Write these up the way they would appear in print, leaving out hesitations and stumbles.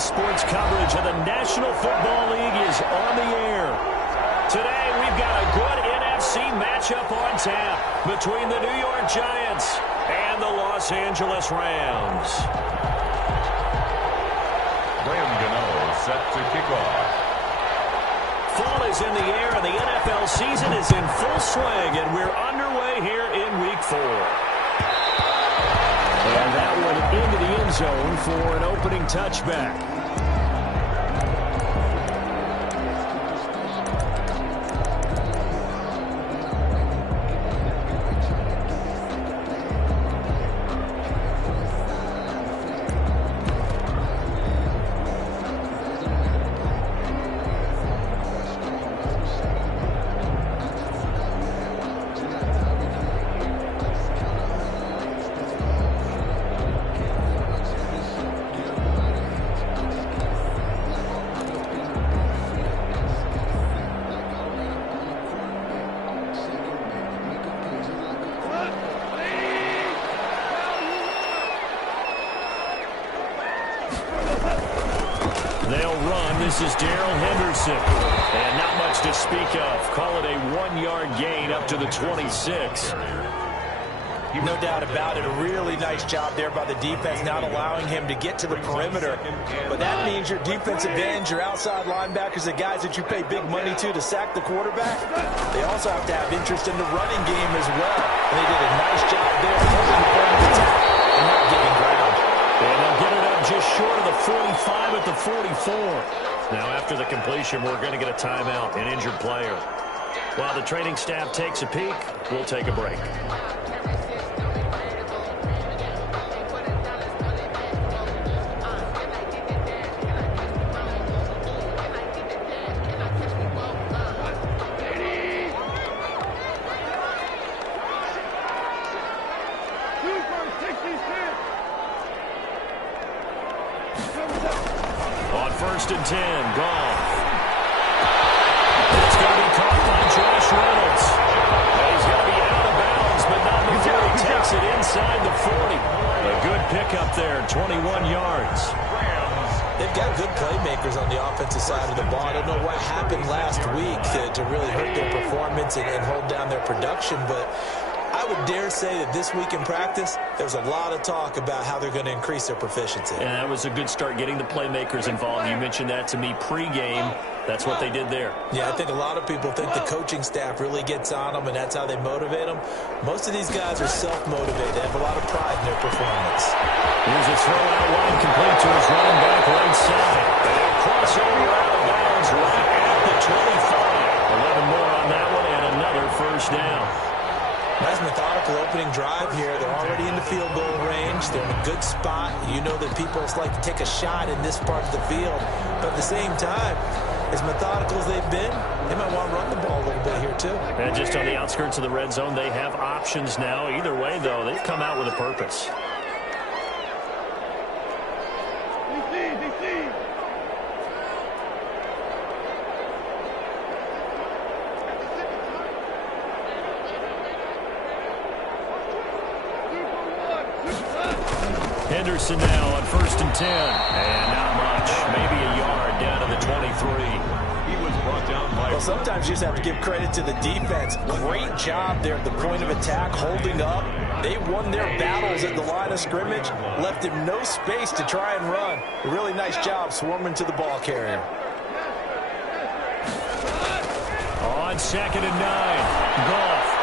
Sports coverage of the National Football League is on the air. Today, we've got a good NFC matchup on tap between the New York Giants and the Los Angeles Rams. Graham Gano set to kick off. Fall is in the air, and the NFL season is in full swing, and we're underway here in Week 4. And that one into the end zone for an opening touchback. They'll run. This is Darrell Henderson. And not much to speak of. Call it a 1-yard gain up to the 26. No doubt about it. A really nice job there by the defense, not allowing him to get to the perimeter. But that means your defensive ends, your outside linebackers, the guys that you pay big money to sack the quarterback, they also have to have interest in the running game as well. And they did a nice job there holding the point of attack and not giving ground. And they'll get it up just short of the 45 at the 44. Now, after the completion, we're going to get a timeout, an injured player. While the training staff takes a peek, we'll take a break. On 1st and 10, Goff. It's going to be caught by Josh Reynolds. He's going to be out of bounds, but not before he takes it inside the 40. A good pickup there, 21 yards. They've got good playmakers on the offensive side of the ball. I don't know what happened last week to really hurt their performance and hold down their production, but I would dare say that this week in practice, there's a lot of talk about how they're going to increase their proficiency. And that was a good start, getting the playmakers involved. You mentioned that to me pregame. That's what they did there. Yeah, I think a lot of people think the coaching staff really gets on them, and that's how they motivate them. Most of these guys are self-motivated. They have a lot of pride in their performance. Here's a throw out wide, complete to his running back right side. And a crossover out of bounds right at the 25. 11 more on that one, and another first down. Nice methodical opening drive here. They're already in the field goal range. They're in a good spot. You know that people like to take a shot in this part of the field. But at the same time, as methodical as they've been, they might want to run the ball a little bit here too. And just on the outskirts of the red zone, they have options now. Either way, though, they've come out with a purpose. Henderson now on 1st and 10. And not much. Maybe a yard down to the 23. He was brought down by... Well, sometimes you just have to give credit to the defense. Great job there at the point of attack, holding up. They won their battles at the line of scrimmage, left him no space to try and run. A really nice job swarming to the ball carrier. On 2nd and 9. Goff.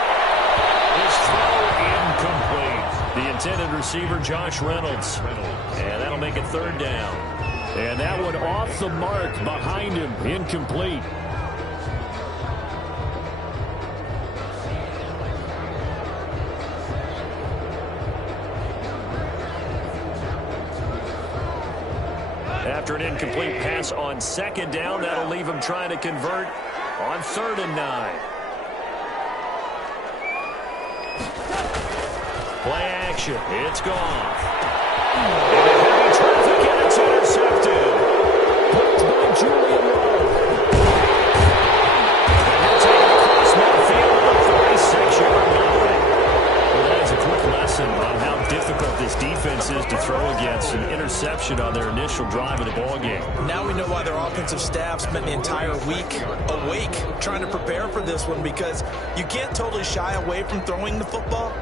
His throw incomplete. The intended receiver, Josh Reynolds. And that'll make it 3rd down. And that one off the mark behind him. Incomplete. After an incomplete pass on 2nd down, that'll leave him trying to convert on 3rd and 9. Play action. It's gone. And heavy traffic, and it's intercepted. Blocked by Julian Rowe. And he'll take it across midfield on the 36-yard line. Well, that is a quick lesson on how difficult this defense is to throw against. An interception on their initial drive of the ballgame. Now we know why their offensive staff spent the entire week awake trying to prepare for this one, because you can't totally shy away from throwing the football.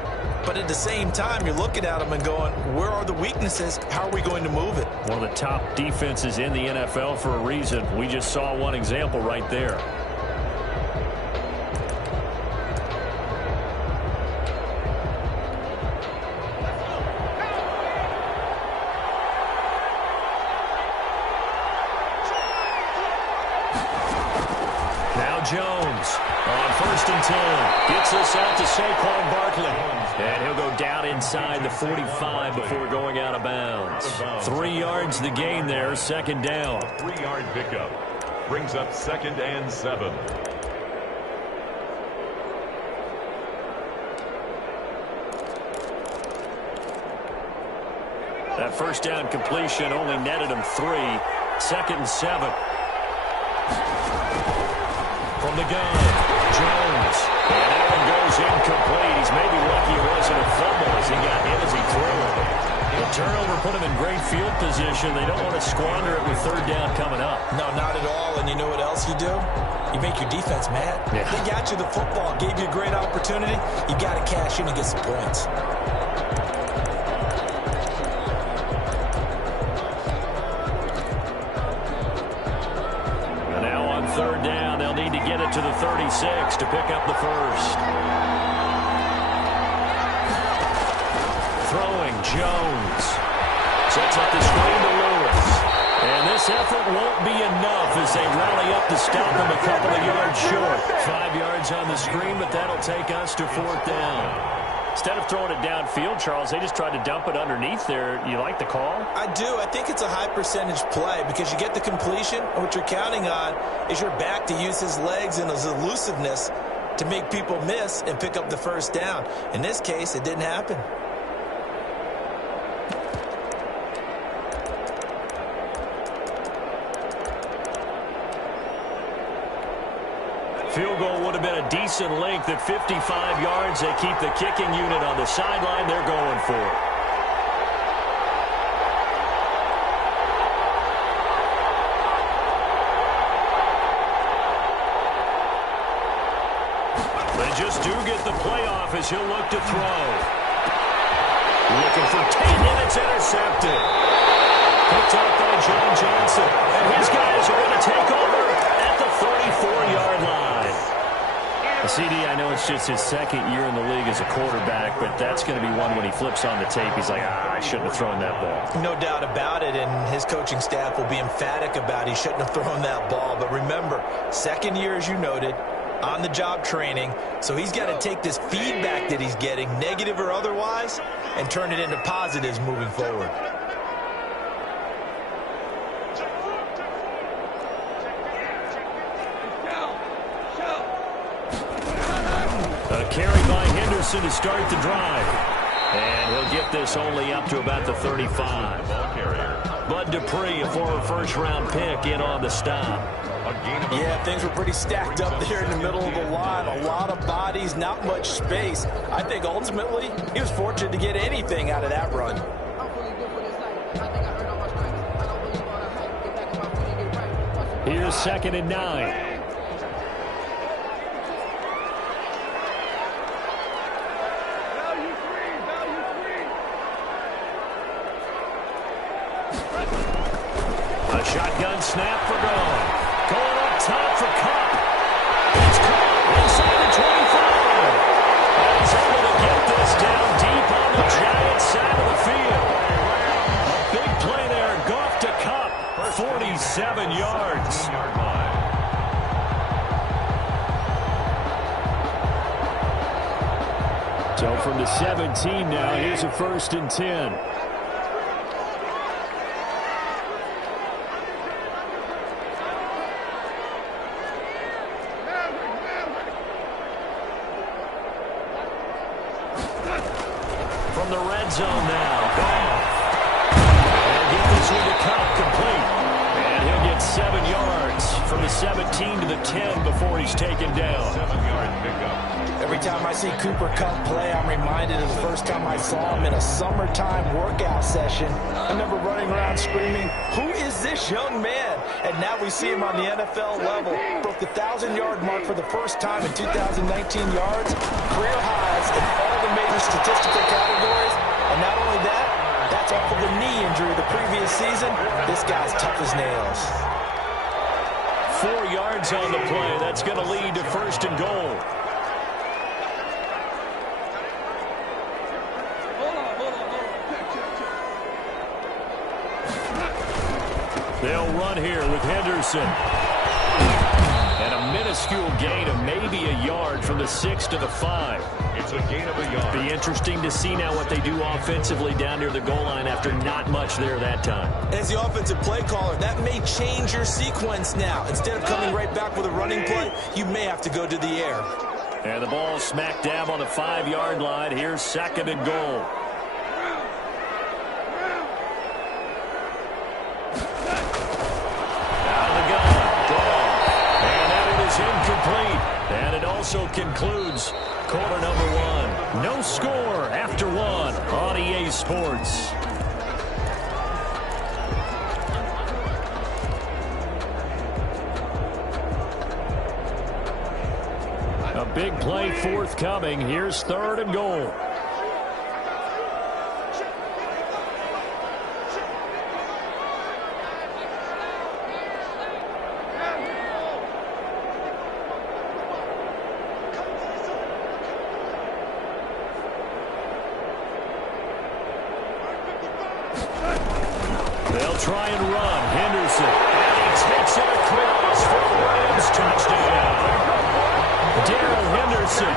But at the same time, you're looking at them and going, where are the weaknesses? How are we going to move it? One of the top defenses in the NFL for a reason. We just saw one example right there. Now Jones on 1st and 10. Gets this out to Saquon Barkley. And he'll go down inside the 45 before going out of bounds. 3 yards the gain there, 2nd down. 3-yard pickup. Brings up 2nd and 7. That 1st down completion only netted him 3. 2nd and 7. From the gun, Jones. And that one goes incomplete. He's maybe lucky it wasn't a fumble as he got hit as he threw it. The turnover put him in great field position. They don't want to squander it with 3rd down coming up. No, not at all. And you know what else you do? You make your defense mad. Yeah. They got you the football, gave you a great opportunity. You got to cash in and get some points. And now on 3rd down, they'll need to get it to the 36 to pick up the first. Throwing, Jones. Sets up the screen to Lewis. And this effort won't be enough as they rally up to stop him a couple of yards short. 5 yards on the screen, but that'll take us to 4th down. Instead of throwing it downfield, Charles, they just tried to dump it underneath there. You like the call? I do. I think it's a high percentage play because you get the completion. And what you're counting on is your back to use his legs and his elusiveness to make people miss and pick up the 1st down. In this case, it didn't happen. Field goal would have been a decent length at 55 yards. They keep the kicking unit on the sideline. They're going for it. just do get the playoff as he'll look to throw. Looking for Tate, and it's intercepted. Picked up by John Johnson. And his guys are going to take over at the 34-yard line. CD, I know it's just his second year in the league as a quarterback, but that's going to be one when he flips on the tape. He's like, I shouldn't have thrown that ball. No doubt about it, and his coaching staff will be emphatic about he shouldn't have thrown that ball. But remember, second year, as you noted, on-the-job training, so he's got to take this feedback that he's getting, negative or otherwise, and turn it into positives moving forward. Carry by Henderson to start the drive. And he'll get this only up to about the 35. Bud Dupree, a former first-round pick, in on the stop. Yeah, things were pretty stacked up there in the middle of the line. A lot of bodies, not much space. I think ultimately he was fortunate to get anything out of that run. Here's 2nd and 9. Shotgun snap for Gone. Going up top for Cup. It's caught inside the 25. And he's able to get this down deep on the Giants side of the field. A big play there. Goff to Cup. 47 yards. So from the 17 now, here's a 1st and 10. From the red zone now. Goff. And get this one to Cup complete. And he'll get 7 yards from the 17 to the 10 before he's taken down. 7-yard pickup. Every time I see Cooper Kupp play, I'm reminded of the first time I saw him in a summertime workout session. I remember running around screaming, "Who is this young man?" And now we see him on the NFL level. Broke the 1,000-yard mark for the first time in 2019 yards. Career highs in all the major statistical categories. And not only that, that's off of the knee injury the previous season. This guy's tough as nails. 4 yards on the play. That's going to lead to 1st and goal. They'll run here with Henderson. And a minuscule gain of maybe a yard from the 6 to the 5. It's a gain of a yard. Be interesting to see now what they do offensively down near the goal line after not much there that time. As the offensive play caller, that may change your sequence now. Instead of coming right back with a running play, you may have to go to the air. And the ball smack dab on the 5-yard line. Here's 2nd and goal. Incomplete. And it also concludes quarter number 1. No score after 1 on EA Sports. A big play forthcoming. Here's 3rd and goal. They'll try and run. Henderson. And he takes it across for a Rams touchdown. Darrell Henderson,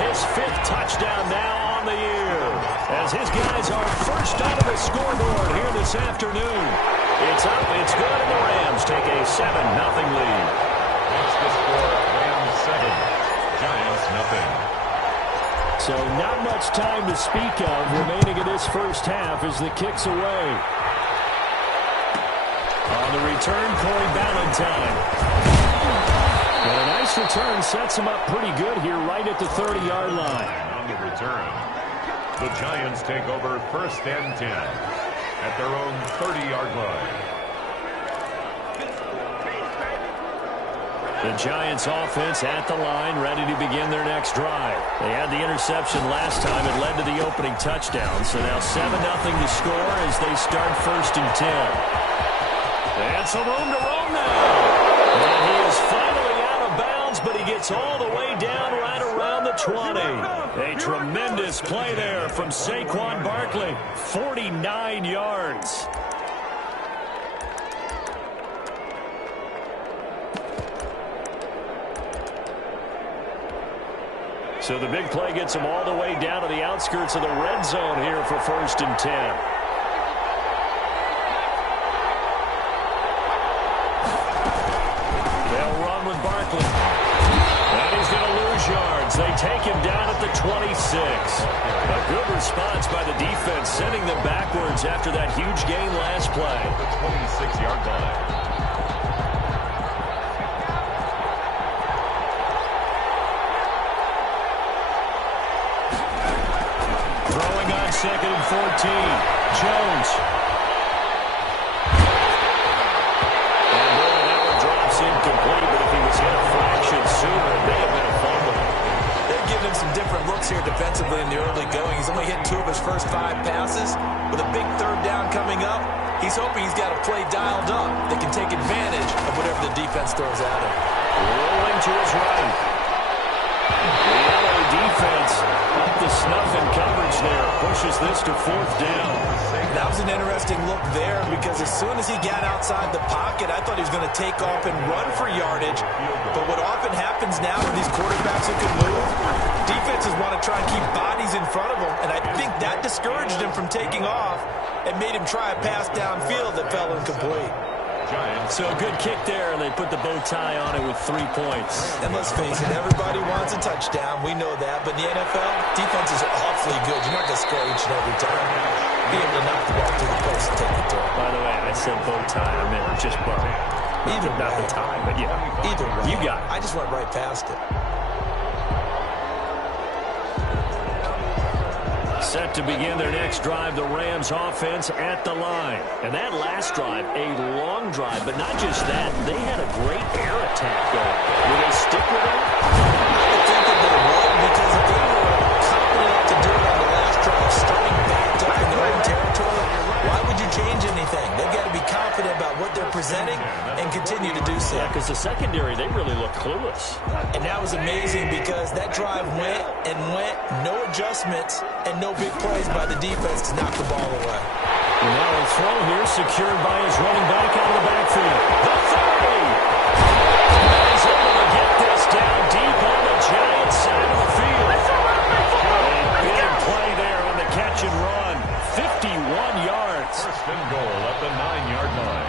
his 5th touchdown now on the year. As his guys are first out of the scoreboard here this afternoon. It's up, it's good, and the Rams take a 7-0 lead. That's the score. Rams 7, Giants nothing. So not much time to speak of remaining in this first half as the kick's away. On the return, Corey Ballantyne. And a nice return sets him up pretty good here right at the 30-yard line. On the return, the Giants take over 1st and 10 at their own 30-yard line. The Giants offense at the line, ready to begin their next drive. They had the interception last time. It led to the opening touchdown. So now 7-0 to score as they start 1st and 10. And some room to roam now. And he is finally out of bounds, but he gets all the way down right around the 20. A tremendous play there from Saquon Barkley. 49 yards. So the big play gets him all the way down to the outskirts of the red zone here for 1st and 10. They'll run with Barkley. And he's going to lose yards. They take him down at the 26. A good response by the defense, sending them backwards after that huge gain last play. The 26-yard line. Throwing on 2nd and 14. Jones. And boy, that one drops incomplete, but if he was hit a fraction sooner, it may have been a fumble. They're giving him some different looks here defensively in the early going. He's only hit 2 of his first 5 passes. With a big 3rd down coming up, he's hoping he's got a play dialed up that can take advantage of whatever the defense throws at him. Rolling to his right. The LA defense up to snuff in coverage there. Pushes this to 4th down. That was an interesting look there because as soon as he got outside the pocket, I thought he was going to take off and run for yardage. But what often happens now with these quarterbacks who can move, defenses want to try and keep bodies in front of them. And I think that discouraged him from taking off and made him try a pass downfield that fell incomplete. So a good kick there, and they put the bow tie on it with 3 points. And let's face it, everybody wants a touchdown. We know that. But in the NFL, defenses are awfully good. You're not going to score each and every time. Be able to knock the ball through the post and take it to him. By the way, I said bow tie. I meant just bow. Either not way. the tie, but yeah. Either way. You got it. I just went right past it. Set to begin their next drive, the Rams offense at the line. And that last drive, a long drive, but not just that. They had a great air attack going. Will they stick with it? I would think that they would, because if they were confident enough to do it on the last drive, starting backed up in their own territory, why would you change anything? They've got to be confident about what they're presenting and continue to do so. Yeah, because the secondary, they really look clueless. And that was amazing because that drive went and went, no adjustments and no big plays by the defense to knock the ball away. And now a throw here secured by his running back out of the backfield. The 30! He's able to get this down deep on the Giants side of the field. A big play there on the catch and run. 51 yards. 1st and goal at the 9-yard line.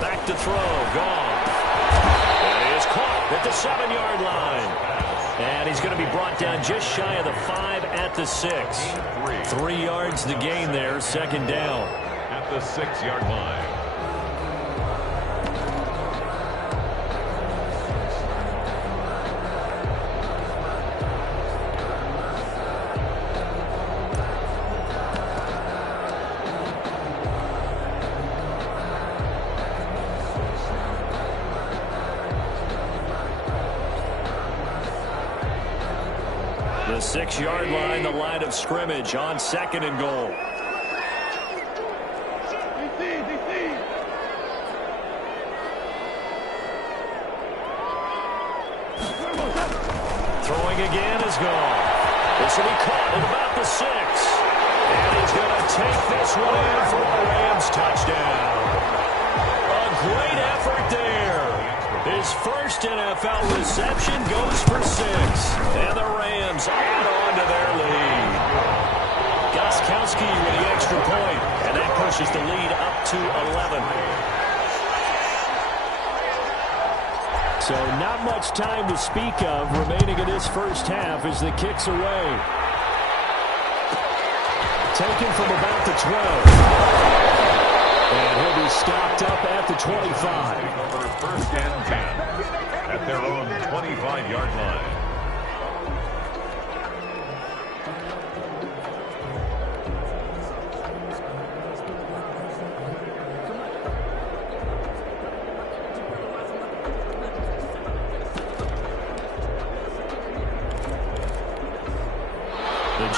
Back to throw. Gone. And he is caught at the 7-yard line. And he's going to be brought down just shy of the 5 at the 6. 3 yards to gain there. 2nd down. At the 6-yard line. The 6-yard line, the line of scrimmage on 2nd and goal. Throwing again is gone. This will be caught at about the 6. And he's going to take this one in for a Rams touchdown. A great effort there. His first NFL reception goes for 6. And the Rams add on to their lead. Gostkowski with the extra point, and that pushes the lead up to 11. So not much time to speak of remaining in this first half as the kick's away. Taken from about the 12. And he'll be stopped up at the 25. Over first and 10 at their own 25-yard line.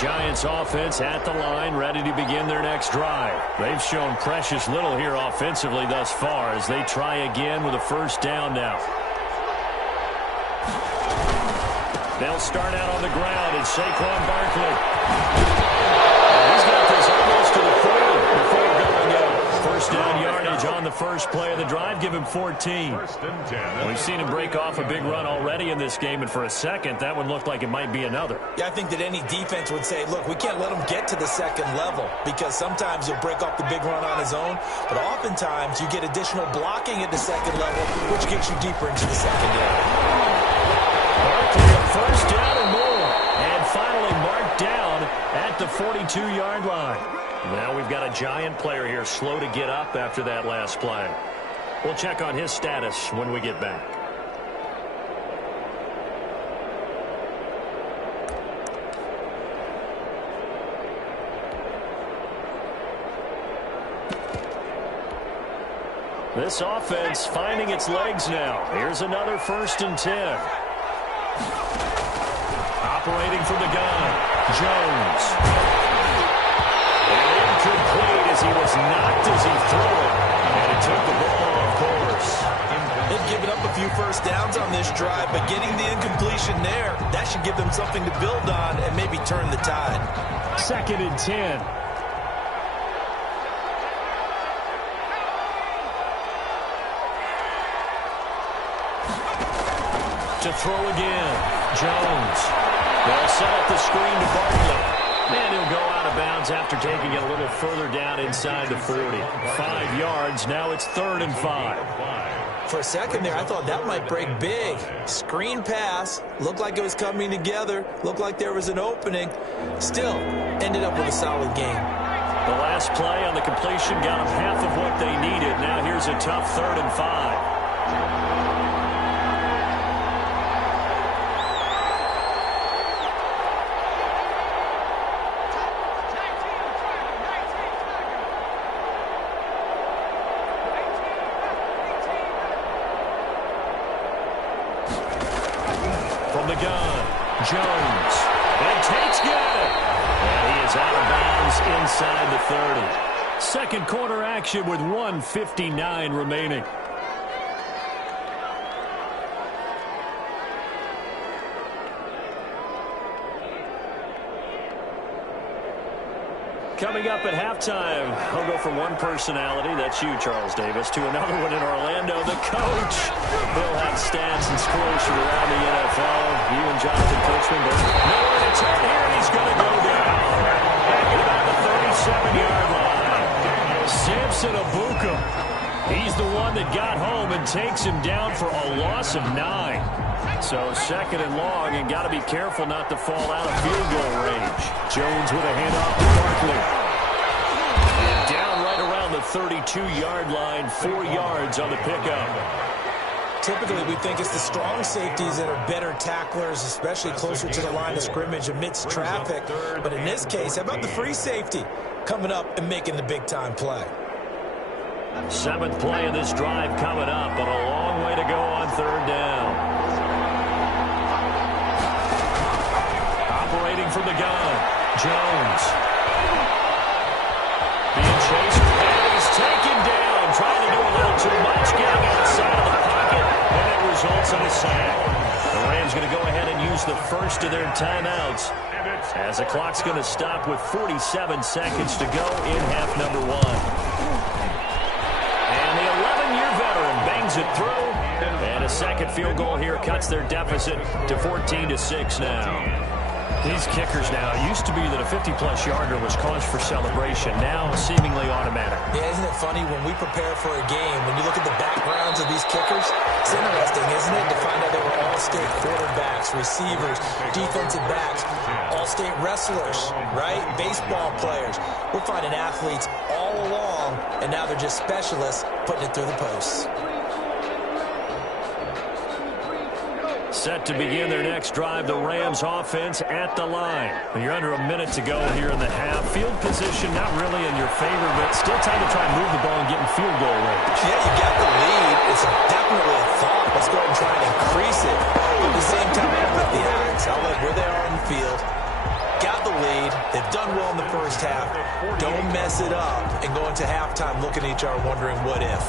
Giants offense at the line, ready to begin their next drive. They've shown precious little here offensively thus far as they try again with a first down now. They'll start out on the ground, and Saquon Barkley. He's got this almost to the 40 before going out. First down yardage on the first play of the drive. Give him 14. First and 10. We've seen him break off a big run already in this game, and for a second, that one looked like it might be another. Yeah, I think that any defense would say, look, we can't let him get to the second level because sometimes he'll break off the big run on his own, but oftentimes you get additional blocking at the second level, which gets you deeper into the secondary. First down and more, and finally marked down at the 42-yard line. Now we've got a Giant player here slow to get up after that last play. We'll check on his status when we get back. This offense finding its legs now. Here's another first and 10. Operating from the gun, Jones. And incomplete as he was knocked as he threw it. And he took the ball, of course. They've given up a few first downs on this drive, but getting the incompletion there, that should give them something to build on and maybe turn the tide. Second and 10. To throw again, Jones. They'll set up the screen to Barkley. And he'll go out of bounds after taking it a little further down inside the 40. 5 yards, now it's 3rd and 5. For a second there, I thought that might break big. Screen pass, looked like it was coming together, looked like there was an opening. Still, ended up with a solid game. The last play on the completion got them half of what they needed. Now here's a tough 3rd and 5. From the gun, Jones. And Tate's got it. And he is out of bounds inside the 30. Second quarter action with 1:59 remaining. Coming up at halftime, I'll go from one personality, that's you, Charles Davis, to another one in Orlando, the coach. He'll have stats and scores from around the NFL. You and Jonathan Coachman, but nowhere to turn here, and he's going to go down. Back at about the 37-yard line. Samson Abuka. He's the one that got home and takes him down for a loss of 9. So 2nd and long, and got to be careful not to fall out of field goal range. Jones with a handoff to Barkley. And down right around the 32-yard line, 4 yards on the pickup. Typically, we think it's the strong safeties that are better tacklers, especially closer to the line of scrimmage amidst traffic. But in this case, how about the free safety coming up and making the big-time play? 7th play of this drive coming up, but a long way to go on 3rd down. Operating from the gun, Jones. Being chased, and he's taken down, trying to do a little too much, getting outside of the pocket, and it results in a sack. The Rams going to go ahead and use the first of their timeouts, as the clock's going to stop with 47 seconds to go in half number 1. And the 11-year veteran bangs it through, and a second field goal here cuts their deficit to 14-6 now. These kickers now, it used to be that a 50-plus yarder was cause for celebration. Now, seemingly automatic. Yeah, isn't it funny when we prepare for a game, when you look at the backgrounds of these kickers, it's interesting, isn't it, to find out they were all-state quarterbacks, receivers, defensive backs, all-state wrestlers, right? Baseball players. We're finding athletes all along, and now they're just specialists putting it through the posts. Set to begin their next drive, the Rams offense at the line. You're under a minute to go here in the half. Field position not really in your favor, but still time to try and move the ball and get in field goal range. Yeah, you got the lead. It's definitely a thought. Let's go ahead and try and increase it. But at the same time, with the odds, I like where they are on the field. Got the lead. They've done well in the first half. Don't mess it up and go into halftime looking at each other wondering what if.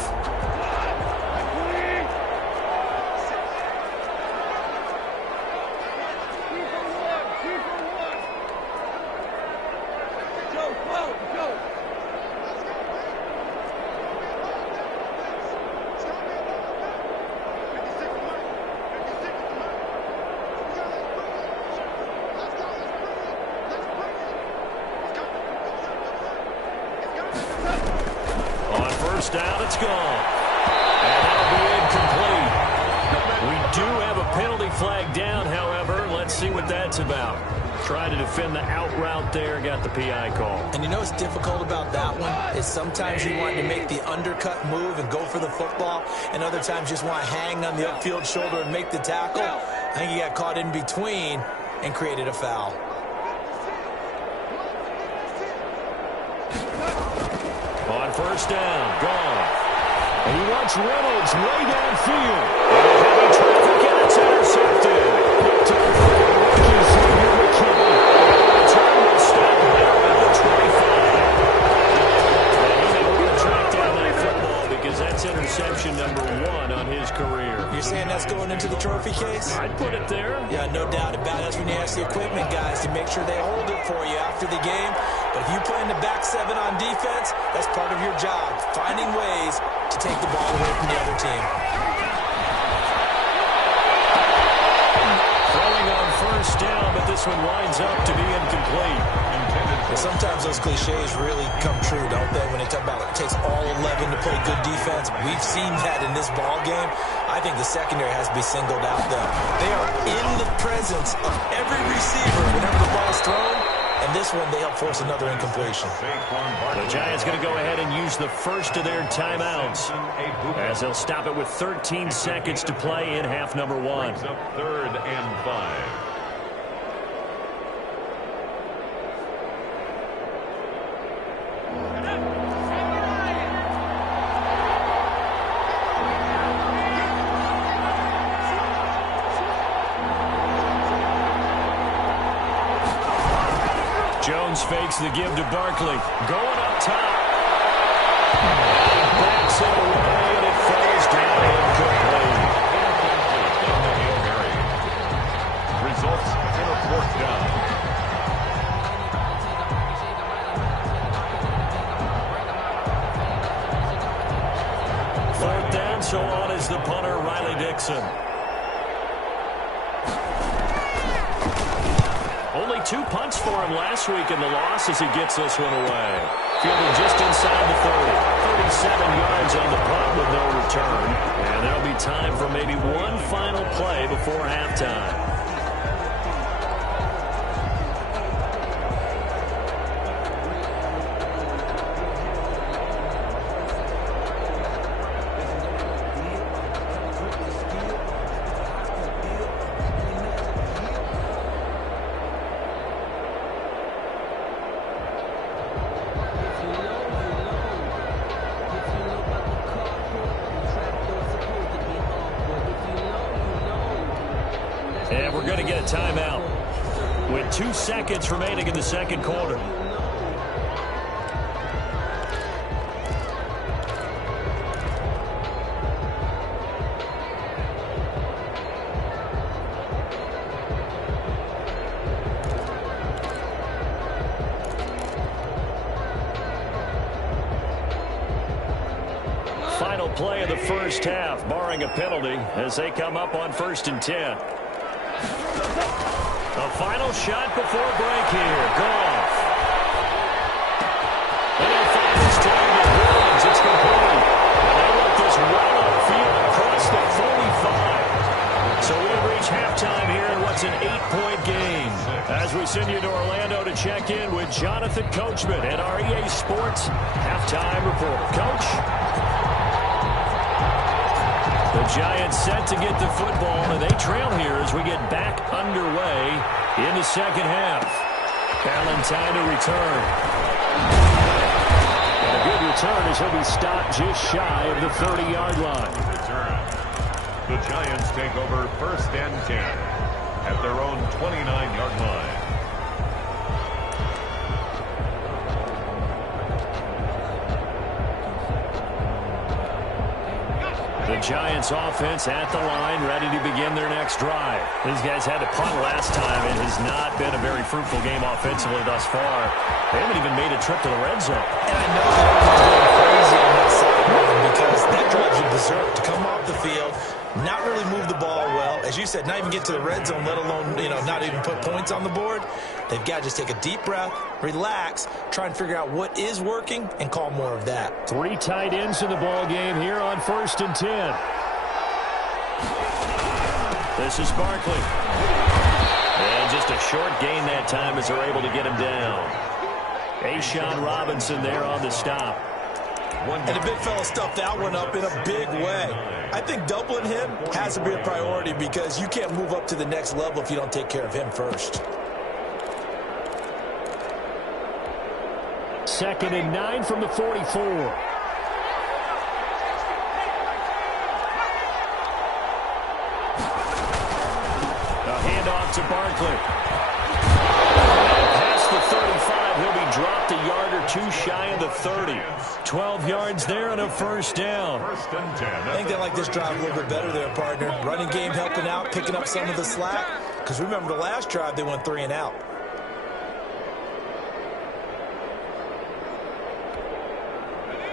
Down, it's gone. And that'll be incomplete. We do have a penalty flag down, however. Let's see what that's about. Trying to defend the out route there, got the PI call. And you know what's difficult about that one is sometimes you want to make the undercut move and go for the football, and other times you just want to hang on the upfield shoulder and make the tackle. I think he got caught in between and created a foul. On first down, gone. And he wants Reynolds way downfield. And heavy traffic, and it's intercepted. Picked up for the rookie, Xavier McKinney. Return will stop right around the 25. And he may want to track down that football because that's interception number 1 on his career. You're saying that's going into the trophy case? I'd put it there. Yeah, no doubt about it. That's when you ask the equipment guys to make sure they hold it for you after the game. But if you play in the back 7 on defense, that's part of your job, finding ways to take the ball away from the other team. Throwing on first down, but this one winds up to be incomplete. Well, sometimes those cliches really come true, don't they? When they talk about it takes all 11 to play good defense. We've seen that in this ball game. I think the secondary has to be singled out, though. They are in the presence of every receiver whenever the ball's thrown. And this one, they help force another incompletion. The Giants going to go ahead and use the first of their timeouts as they'll stop it with 13 seconds to play in half number 1. 3rd and 5. Jones fakes the give to Barkley. Going up top. Backs it away, and it falls down incomplete. Results in a 4th down. Fourth down, so on is the punter, Riley Dixon. Only 2 punts for him last week in the loss as he gets this one away. Fielded just inside the 30. 37 yards on the punt with no return. And there'll be time for maybe one final play before halftime. And we're going to get a timeout with 2 seconds remaining in the second quarter. Final play of the first half, barring a penalty, as they come up on 1st and 10. A final shot before break here. Goff. And they'll find this time to Williams. It's complete. And they let this well upfield across the 45. So we'll reach halftime here in what's an 8-point game. As we send you to Orlando to check in with Jonathan Coachman at our EA Sports Halftime Report. Coach? The Giants set to get the football, and they trail here as we get back underway in the second half. Valentine to return. And a good return as he'll be stopped just shy of the 30-yard line. Return. The Giants take over 1st and 10 at their own 29-yard line. The Giants offense at the line, ready to begin their next drive. These guys had to punt last time. It has not been a very fruitful game offensively thus far. They haven't even made a trip to the red zone. And I know that everyone's going crazy on that sideline because that drives you berserk to come off the field, not really move the ball well. As you said, not even get to the red zone, let alone, not even put points on the board. They've got to just take a deep breath, relax, try and figure out what is working, and call more of that. 3 tight ends in the ball game here on 1st and 10. This is Barkley. And just a short gain that time as they're able to get him down. A'Shawn Robinson there on the stop. And the big fella stuffed that one up in a big way. I think doubling him has to be a priority because you can't move up to the next level if you don't take care of him first. 2nd and 9 from the 44. A handoff to Barkley. Past the 35, he'll be dropped a yard or 2 shy of the 30. 12 yards there and a 1st down. 1st and 10. I think they like this drive a little bit better there, partner. Running game helping out, picking up some of the slack. Because remember the last drive, they went 3 and out.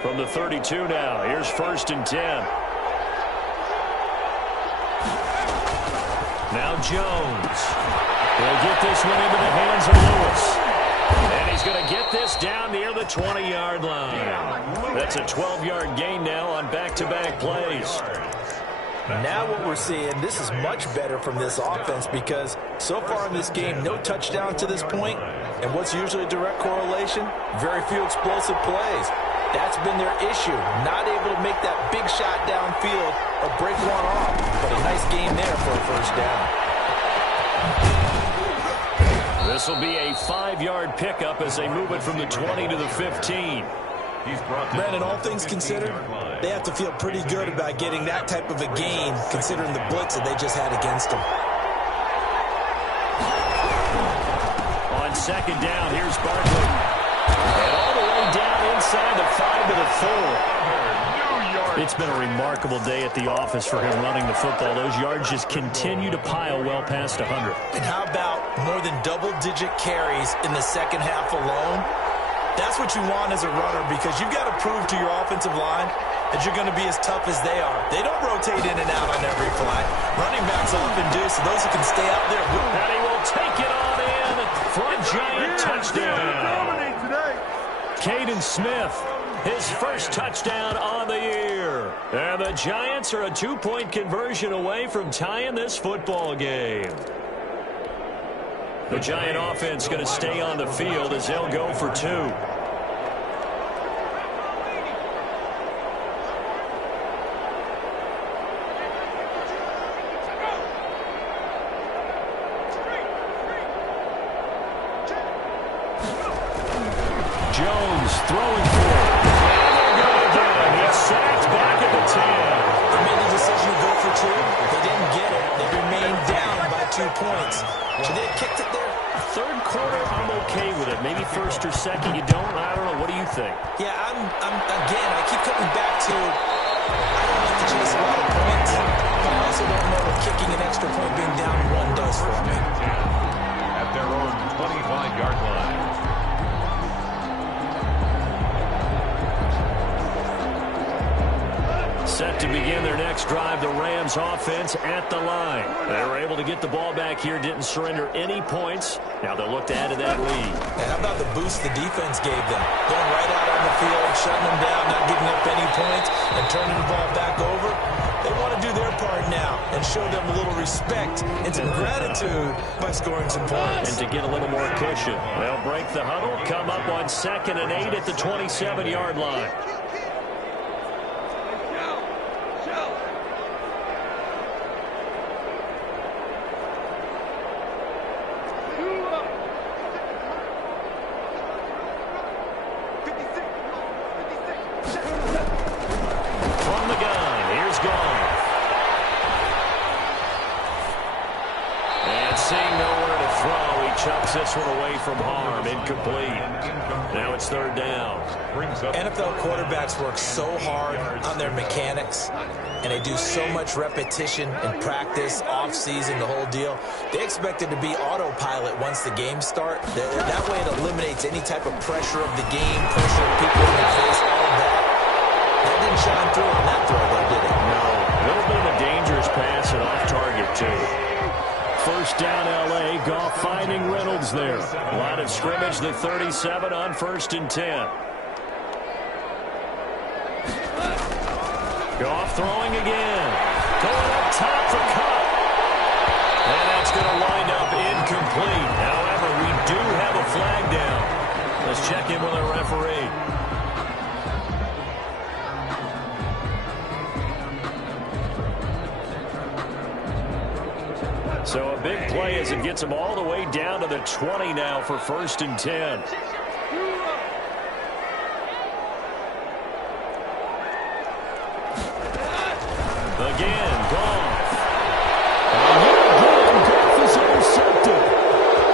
From the 32 now, here's 1st and 10. Now Jones. He'll get this one into the hands of Lewis. And he's going to get this down near the 20-yard line. That's a 12-yard gain now on back-to-back plays. Now what we're seeing, this is much better from this offense because so far in this game, no touchdown to this point. And what's usually a direct correlation? Very few explosive plays. That's been their issue, not able to make that big shot downfield or break one off. But a nice game there for a 1st down. This will be a 5-yard pickup as they move it from the 20 to the 15. Brandon, all things considered, they have to feel pretty good about getting that type of a gain considering the blitz that they just had against them. On 2nd down, here's Barkley. And all the way down inside the 5 to the 4. It's been a remarkable day at the office for him running the football. Those yards just continue to pile well past 100. And how about more than double-digit carries in the second half alone? That's what you want as a runner because you've got to prove to your offensive line that you're going to be as tough as they are. They don't rotate in and out on every play. Running backs often do, so those who can stay out there. And he will take it on in for a Giant touchdown. Caden Smith, his 1st touchdown on the year. And the Giants are a 2-point conversion away from tying this football game. The Giant offense going to stay on the field as they'll go for 2. Jones throwing for it. And they'll go again. He's sacked back at the 10. They made the decision to go for 2. They didn't get it. They remained down by 2 points. Should they have kicked it there? 3rd quarter, I'm okay with it. Maybe 1st or 2nd, you don't. I don't know. What do you think? Yeah, again, I keep coming back to I don't like to chase a lot of points, but I also don't know what kicking an extra point being down 1 does for me. At their own 25-yard line. Set to begin their next drive, the Rams. Rams offense at the line. They were able to get the ball back here, didn't surrender any points. Now they'll look to add to that lead. And how about the boost the defense gave them? Going right out on the field, shutting them down, not giving up any points, and turning the ball back over. They want to do their part now and show them a little respect and some gratitude by scoring some points. And to get a little more cushion, they'll break the huddle, come up on 2nd and 8 at the 27-yard line. This one away from harm, incomplete. Now it's 3rd down. NFL quarterbacks work so hard on their mechanics, and they do so much repetition in practice, off-season, the whole deal. They expect it to be autopilot once the games start. That way it eliminates any type of pressure of the game, pressure of people in their face, all of that. That didn't shine through on that throw, though, did it? No. A little bit of a dangerous pass and off target, too. 1st down, L.A. Goff finding Reynolds there. Line of scrimmage, the 37 on 1st and 10. Goff throwing again. Going up top for Kupp. And that's going to wind up incomplete. However, we do have a flag down. Let's check in with our referee. So a big play as it gets them all the way down to the 20 now for 1st and 10. Again, Goff. And Goff is intercepted.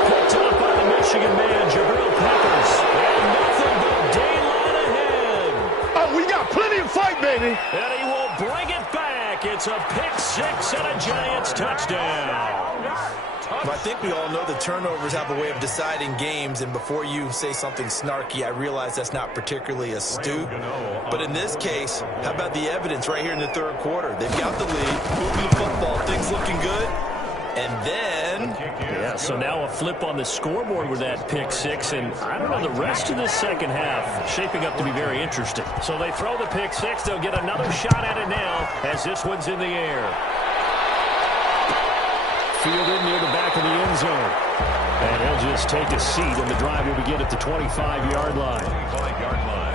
Picked up by the Michigan man, Jabril Peppers. And nothing but daylight ahead. Oh, we got plenty of fight, baby. And he will bring it back. It's a pick 6 and a Giants touchdown. Well, I think we all know the turnovers have a way of deciding games, and before you say something snarky, I realize that's not particularly astute. But in this case, how about the evidence right here in the 3rd quarter? They've got the lead, moving the football, things looking good, and then... Yeah, so now a flip on the scoreboard with that pick 6, and I don't know, the rest of the 2nd half shaping up to be very interesting. So they throw the pick 6, they'll get another shot at it now as this one's in the air. Fielded near the back of the end zone. And he'll just take a seat, and the drive will begin at the 25-yard line. 25-yard line.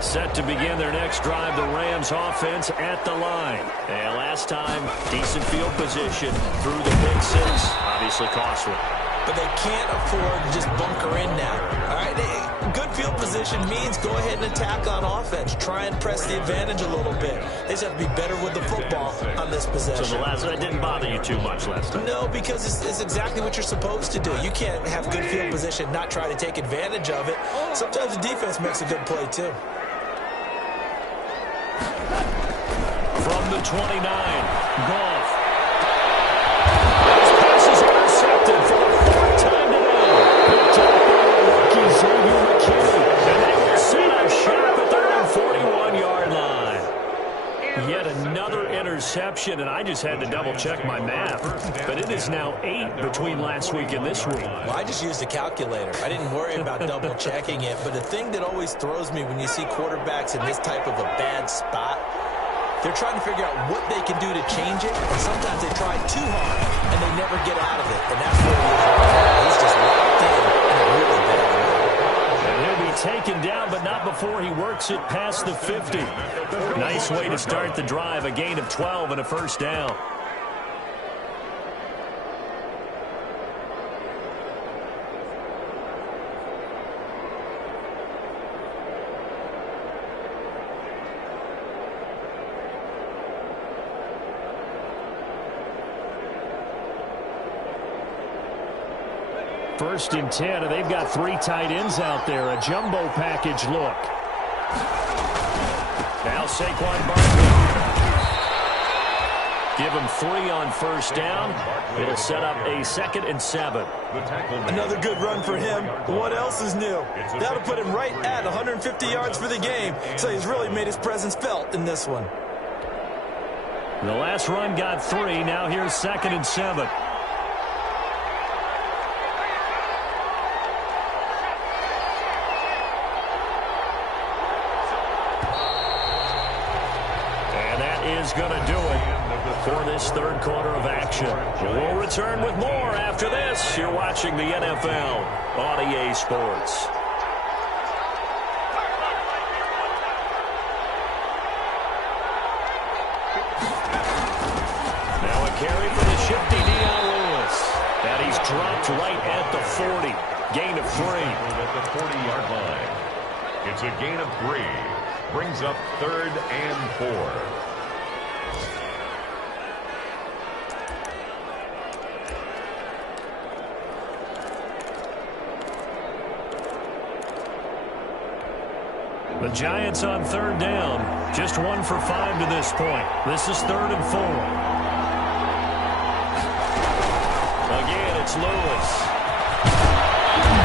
Set to begin their next drive, the Rams offense at the line. And last time, decent field position through the pick 6. Obviously costly. But they can't afford to just bunker in now. All right, good field position means go ahead and attack on offense. Try and press the advantage a little bit. They just have to be better with the football on this possession. So that didn't bother you too much last time? No, because it's exactly what you're supposed to do. You can't have good field position, not try to take advantage of it. Sometimes the defense makes a good play, too. From the 29, Goff. This pass is intercepted for the 4th time today. Picked up by the rookie Xavier McKinney. And they will set up shop at their own 41-yard line. Yet another interception, and I just had to double-check my math. But it is now 8 between last week and this week. Well, I just used a calculator. I didn't worry about double-checking it. But the thing that always throws me when you see quarterbacks in this type of a bad spot, they're trying to figure out what they can do to change it, and sometimes they try too hard, and they never get out of it. And that's where he is right now. He's just locked in a really bad way. And he'll be taken down, but not before he works it past the 50. Nice way to start the drive, a gain of 12 and a 1st down. First and 10, and they've got 3 tight ends out there. A jumbo package look. Now Saquon Barkley. Give him 3 on first down. It'll set up a 2nd and 7. Another good run for him. What else is new? That'll put him right at 150 yards for the game, so he's really made his presence felt in this one. The last run got 3. Now here's 2nd and 7. Is going to do it for this third quarter of action. We'll return with more after this. You're watching the NFL on EA Sports. Now a carry for the shifty Dion Lewis. And he's dropped right at the 40. Gain of 3. At the 40-yard line. It's a gain of 3. Brings up 3rd and 4. The Giants on 3rd down. Just 1 for 5 to this point. This is 3rd and 4. Again, it's Lewis.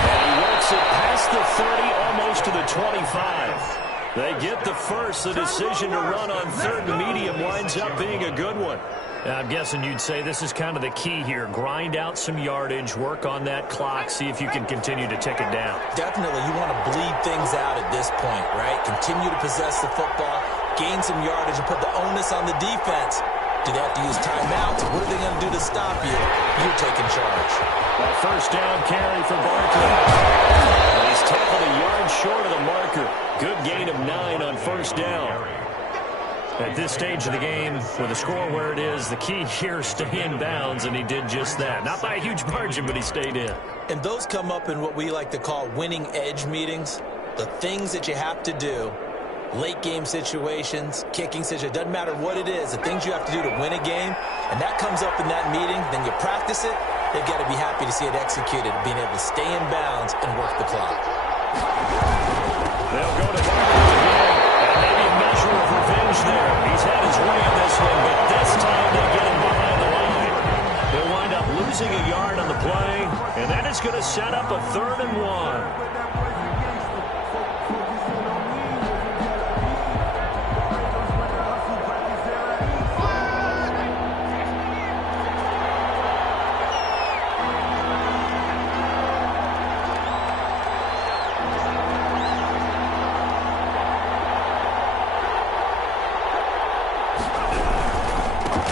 And he works it past the 30, almost to the 25. They get the first. The decision to run on 3rd and medium winds up being a good one. I'm guessing you'd say this is kind of the key here. Grind out some yardage, work on that clock, see if you can continue to tick it down. Definitely, you want to bleed things out at this point, right? Continue to possess the football, gain some yardage, and put the onus on the defense. Do they have to use timeouts? What are they going to do to stop you? You're taking charge. A first down carry for Barkley. And he's tackled a yard short of the marker. Good gain of 9 on first down. At this stage of the game, with the score where it is, the key here is stay in bounds, and he did just that. Not by a huge margin, but he stayed in. And those come up in what we like to call winning edge meetings. The things that you have to do, late game situations, kicking situations, doesn't matter what it is, the things you have to do to win a game, and that comes up in that meeting, then you practice it, they've got to be happy to see it executed, being able to stay in bounds and work the clock. They'll go to Barkley again. Maybe a measure of revenge there. He's had his way in this one, but this time they get him behind the line. They'll wind up losing a yard on the play, and that is going to set up a 3rd and 1.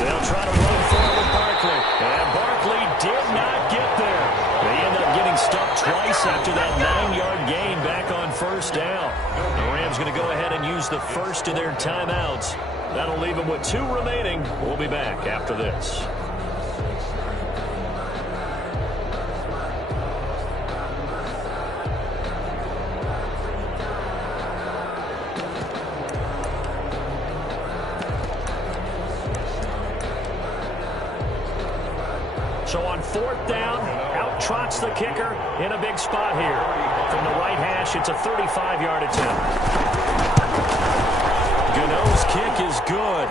They'll try to run forward with Barkley. And Barkley did not get there. They end up getting stuck twice after that 9-yard gain back on first down. The Rams going to go ahead and use the first of their timeouts. That'll leave them with 2 remaining. We'll be back after this. So on 4th down, out trots the kicker in a big spot here. From the right hash, it's a 35-yard attempt. Gano's kick is good,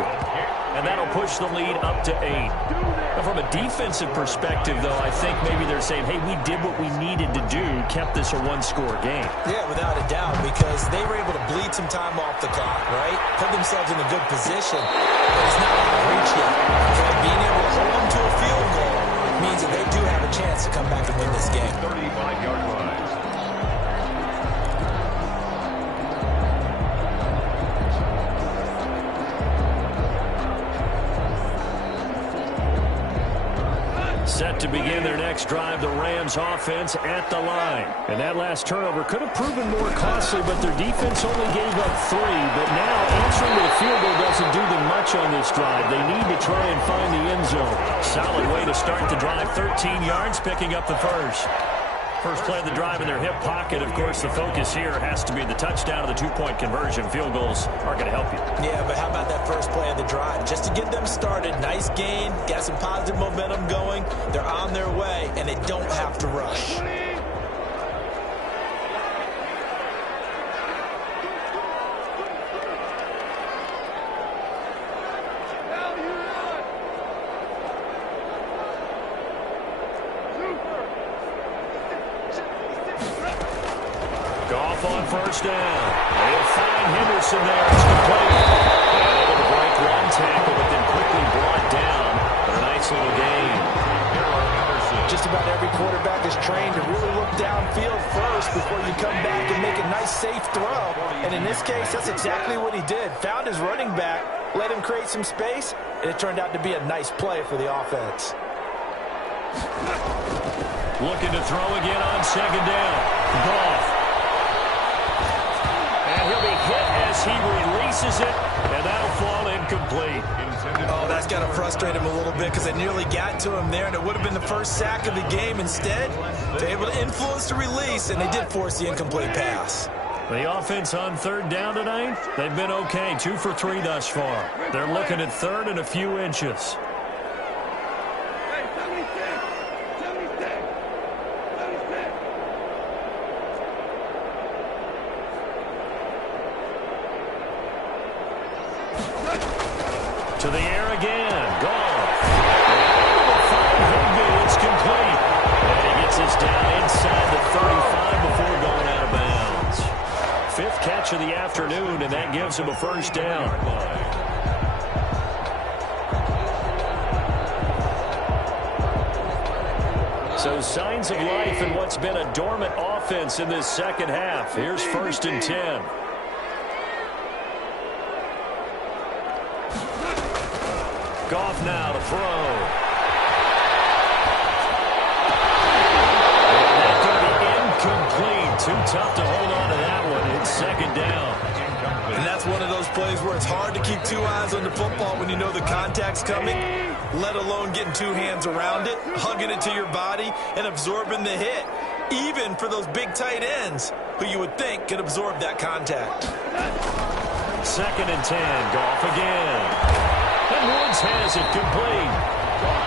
and that'll push the lead up to 8. Now, from a defensive perspective, though, I think maybe they're saying, hey, we did what we needed to do, kept this a 1-score game. Yeah, without a doubt, because they were able to bleed some time off the clock, right? Put themselves in a good position, but it's not out of reach yet. Okay? Being able to hold them to a field goal means that they do have a chance to come back and win this game. 35-yard line. Set to begin their next drive, the Rams offense at the line. And that last turnover could have proven more costly, but their defense only gave up 3. But now answering to the field goal doesn't do them much on this drive. They need to try and find the end zone. Solid way to start the drive, 13 yards, picking up the first. First play of the drive in their hip pocket. Of course, the focus here has to be the touchdown of the 2-point conversion. Field goals aren't going to help you. Yeah, but how about that first play of the drive? Just to get them started, nice gain, got some positive momentum going. They're on their way, and they don't have to rush. Goff on first down. They'll find Henderson there. It's complete. And able to break one tackle, but then quickly brought down. But a nice little gain. Just about every quarterback is trained to really look downfield first before you come back and make a nice, safe throw. And in this case, that's exactly what he did. Found his running back, let him create some space, and it turned out to be a nice play for the offense. Looking to throw again on second down. Goff. And he'll be hit as he releases it, and that'll fall incomplete. Oh, that's got to frustrate him a little bit because they nearly got to him there, and it would have been the first sack of the game. Instead, they're able to influence the release, and they did force the incomplete pass. The offense on third down tonight, they've been okay, 2 for 3 thus far. They're looking at third and a few inches. To the air again. Goff. Higbee. It's complete. And he gets us down inside the 35 before going out of bounds. 5th catch of the afternoon, and that gives him a first down. So signs of life in what's been a dormant offense in this second half. Here's 1st and 10. Goff now to throw. And that's going to be incomplete. Too tough to hold on to that one. It's second down. And that's one of those plays where it's hard to keep 2 eyes on the football when you know the contact's coming, let alone getting 2 hands around it, hugging it to your body, and absorbing the hit, even for those big tight ends who you would think could absorb that contact. 2nd and 10. Goff again. And Woods has it complete.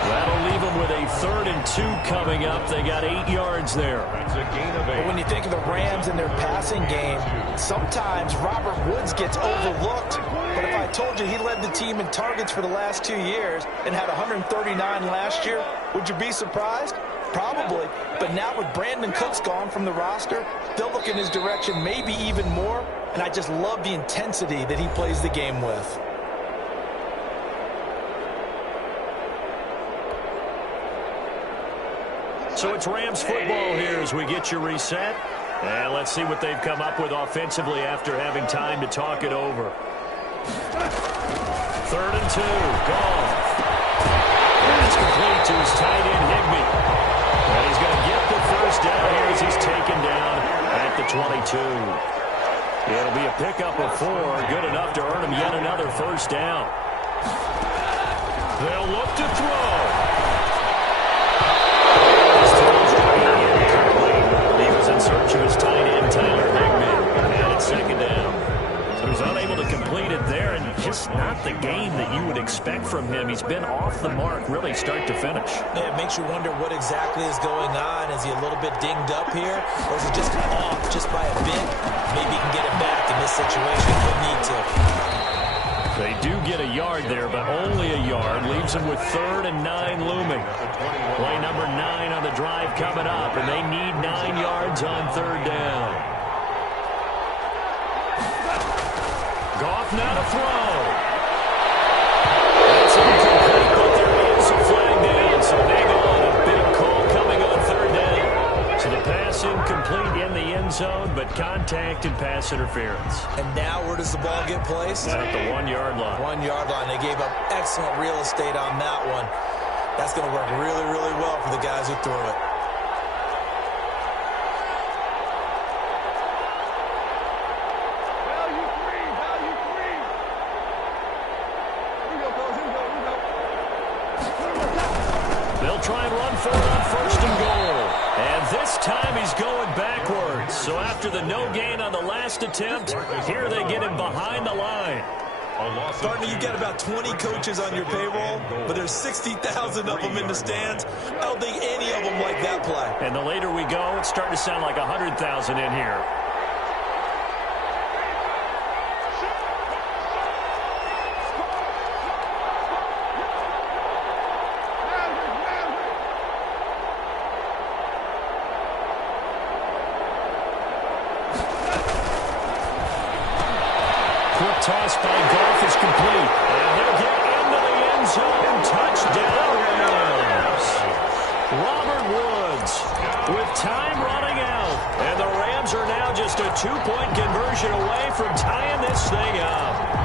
That'll leave them with a 3rd and 2 coming up. They got 8 yards there. That's a gain of 8. But when you think of the Rams and their passing game, sometimes Robert Woods gets overlooked. But if I told you he led the team in targets for the last 2 years and had 139 last year, would you be surprised? Probably. But now with Brandon Cooks gone from the roster, they'll look in his direction maybe even more. And I just love the intensity that he plays the game with. So it's Rams football here as we get you reset. And let's see what they've come up with offensively after having time to talk it over. 3rd and 2. Goff. And it's complete to his tight end, Higbee. And he's going to get the first down here as he's taken down at the 22. It'll be a pickup of 4. Good enough to earn him yet another first down. They'll look to throw. In search of his tight end, Tyler Higbee. And it's 2nd down. So he's unable to complete it there, and just not the game that you would expect from him. He's been off the mark, really, start to finish. Yeah, it makes you wonder what exactly is going on. Is he a little bit dinged up here, or is he just off just by a bit? Maybe he can get it back in this situation. He'll need to. They do get a yard there, but only a yard. Leaves them with 3rd and 9 looming. Play number 9 on the drive coming up, and they need 9 yards on 3rd down. Goff now to throw. That's incomplete, but there is a flag down, so hang on. A big call coming on 3rd down. So the pass incomplete in the end zone, but contact and pass interference. And now where does the ball get placed? At the 1-yard line. 1-yard line. They gave up excellent real estate on that one. That's going to work really, really well for the guys who threw it. They'll try and run for it on 1st and goal. And this time he's going backwards. So after the no gain on the last attempt, here they get him behind the line. Partner, you've got about 20 coaches on your payroll, but there's 60,000 of them in the stands. I don't think any of them like that play. And the later we go, it's starting to sound like 100,000 in here. Quick toss by Goff is complete. And he'll get into the end zone. Touchdown, Rams. Robert Woods with time running out. And the Rams are now just a 2-point conversion away from tying this thing up.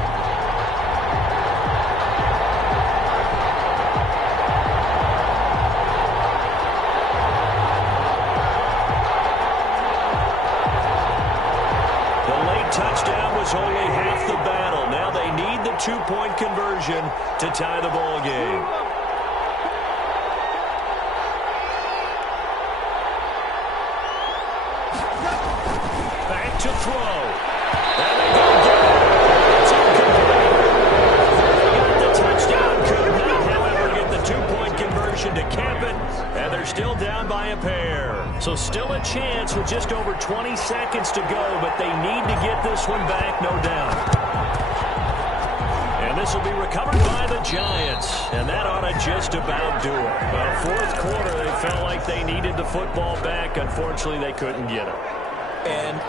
Touchdown was only half the battle. Now they need the 2-point conversion to tie the ball game. Back to throw. And they go get it. It's incomplete. Got the touchdown. Could not, however, get the 2-point conversion to cap it. And they're still down by a pair. So still a chance with just over 20 seconds to go, but they need to get this one back, no doubt. And this will be recovered by the Giants, and that ought to just about do it. Fourth quarter, they felt like they needed the football back. Unfortunately, they couldn't get it. And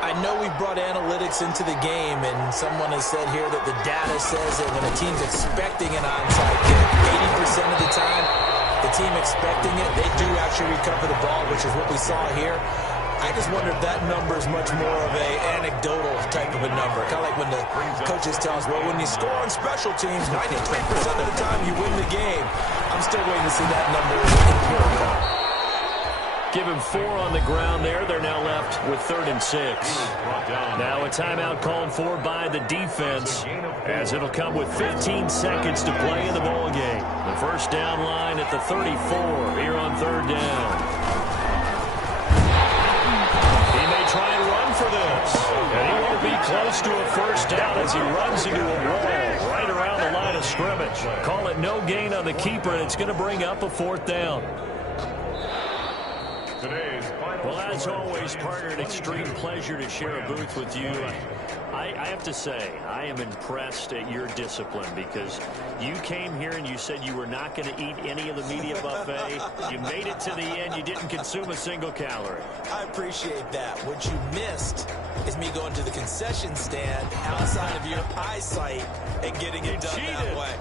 I know we brought analytics into the game, and someone has said here that the data says that when a team's expecting an onside kick, 80% of the time, the team expecting it, they do actually recover the ball, which is what we saw here. I just wonder if that number is much more of a anecdotal type of a number. Kind of like when the coaches tell us, well, when you score on special teams, 93% of the time you win the game. I'm still waiting to see that number empirical. Give him 4 on the ground there. They're now left with 3rd and 6. Now a timeout called for by the defense, as it'll come with 15 seconds to play in the ball game. The first down line at the 34 here on 3rd down. He may try and run for this, and he won't be close to a first down as he runs into a wall right around the line of scrimmage. Call it no gain on the keeper, and it's going to bring up a 4th down. Well, as always, partner, an extreme pleasure to share a booth with you. I have to say, I am impressed at your discipline, because you came here and you said you were not going to eat any of the media buffet. You made it to the end. You didn't consume a single calorie. I appreciate that. What you missed is me going to the concession stand outside of your eyesight and getting it done that way.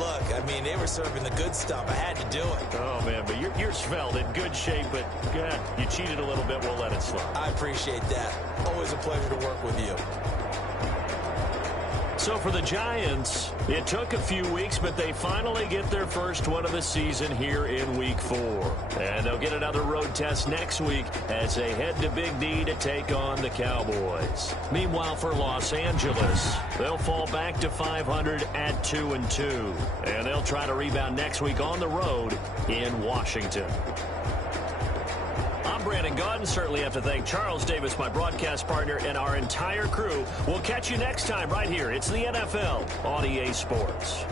Look, I mean, they were serving the good stuff. I had to do it. Oh, man, but you're svelte, in good shape, but God, you cheated a little bit. We'll let it slide. I appreciate that. Always a pleasure to work with you. So for the Giants, it took a few weeks, but they finally get their first one of the season here in Week 4. And they'll get another road test next week as they head to Big D to take on the Cowboys. Meanwhile, for Los Angeles, they'll fall back to 500 at 2-2. And they'll try to rebound next week on the road in Washington. I'm Brandon Gaudin. Certainly have to thank Charles Davis, my broadcast partner, and our entire crew. We'll catch you next time right here. It's the NFL on EA Sports.